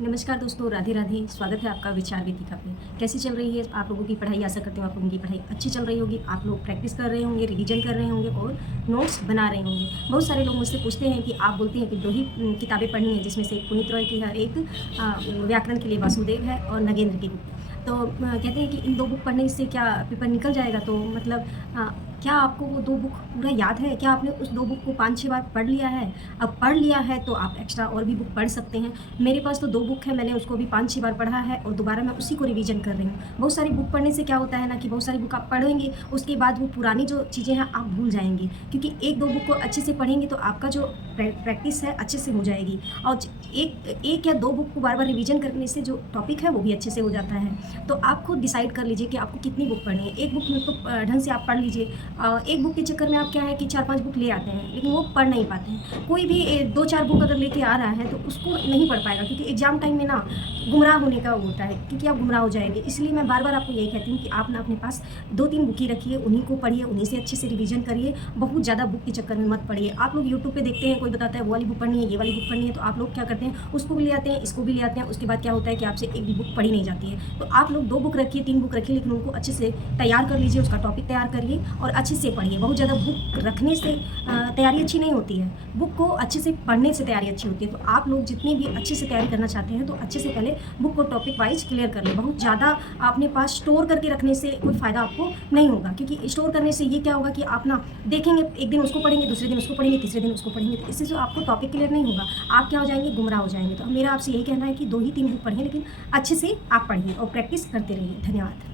नमस्कार दोस्तों, राधे राधे। स्वागत है आपका विचार वेदिका पे। कैसी चल रही है आप लोगों की पढ़ाई? आशा करते हो आप लोगों की पढ़ाई अच्छी चल रही होगी। आप लोग प्रैक्टिस कर रहे होंगे, रिवीजन कर रहे होंगे और नोट्स बना रहे होंगे। बहुत सारे लोग मुझसे पूछते हैं कि आप बोलते हैं कि 2 ही किताबें पढ़नी है, जिसमें से एक पुनीत रॉय की है, एक व्याकरण के लिए वासुदेव है और नगेंद्र की बुक। तो कहते हैं कि इन 2 बुक पढ़ने से क्या पेपर निकल जाएगा? तो मतलब क्या आपको वो 2 बुक पूरा याद है? क्या आपने उस 2 बुक को 5-6 बार पढ़ लिया है? अब पढ़ लिया है तो आप एक्स्ट्रा और भी बुक पढ़ सकते हैं। मेरे पास तो 2 बुक है, मैंने उसको भी 5-6 बार पढ़ा है और दोबारा मैं उसी को रिवीजन कर रही हूँ। बहुत सारी बुक पढ़ने से क्या होता है ना कि बहुत सारी बुक आप पढ़ेंगे, उसके बाद वो पुरानी जो चीज़ें हैं आप भूल जाएँगे, क्योंकि 1-2 बुक को अच्छे से पढ़ेंगे तो आपका जो प्रैक्टिस है अच्छे से हो जाएगी। और एक या 2 बुक को बार-बार रिवीजन करने से जो टॉपिक है वो भी अच्छे से हो जाता है। तो आप खुद डिसाइड कर लीजिए कि आपको कितनी बुक पढ़नी है। एक बुक में तो ढंग से आप पढ़ लीजिए। एक बुक के चक्कर में आप क्या है कि 4-5 बुक ले आते हैं, लेकिन वो पढ़ नहीं पाते हैं। कोई भी 2-4 बुक अगर लेके आ रहा है तो उसको नहीं पढ़ पाएगा, क्योंकि एग्ज़ाम टाइम में ना गुमराह होने का वो होता है, क्योंकि आप गुमराह हो जाएँगे। इसलिए मैं बार-बार आपको यही कहती हूँ कि आप ना अपने पास 2-3 बुक ही रखिए, उन्हीं को पढ़िए, उन्हीं से अच्छे से रिवीजन करिए। बहुत ज़्यादा बुक के चक्कर में मत पढ़िए। आप लोग यूट्यूब पे देखते हैं, कोई बताता है वो वाली बुक पढ़नी है, ये वाली बुक पढ़नी है, तो आप लोग क्या करते हैं, उसको भी ले आते हैं, इसको भी ले आते हैं। उसके बाद क्या होता है कि आपसे एक भी बुक पढ़ी नहीं जाती है। तो आप लोग 2 बुक रखिए, 3 बुक रखिए, लेकिन उनको अच्छे से तैयार कर लीजिए, उसका टॉपिक तैयार करिए और अच्छे से पढ़िए। बहुत ज़्यादा बुक रखने से तैयारी अच्छी नहीं होती है। बुक को अच्छे से पढ़ने से तैयारी अच्छी होती है। तो आप लोग जितनी भी अच्छे से तैयारी करना चाहते हैं तो अच्छे से पहले बुक को टॉपिक वाइज़ क्लियर कर लें। बहुत ज़्यादा अपने पास स्टोर करके रखने से कोई फ़ायदा आपको नहीं होगा, क्योंकि स्टोर करने से ये क्या होगा कि आप ना देखेंगे, एक दिन उसको पढ़ेंगे, दूसरे दिन उसको पढ़ेंगे, तीसरे दिन उसको पढ़ेंगे, तो इससे जो आपको टॉपिक क्लियर नहीं होगा, आप क्या हो जाएँगे, गुमराह हो जाएँगे। तो मेरा आपसे यही कहना है कि 2 ही 3 बुक पढ़िए, लेकिन अच्छे से आप पढ़िए और प्रैक्टिस करते रहिए। धन्यवाद।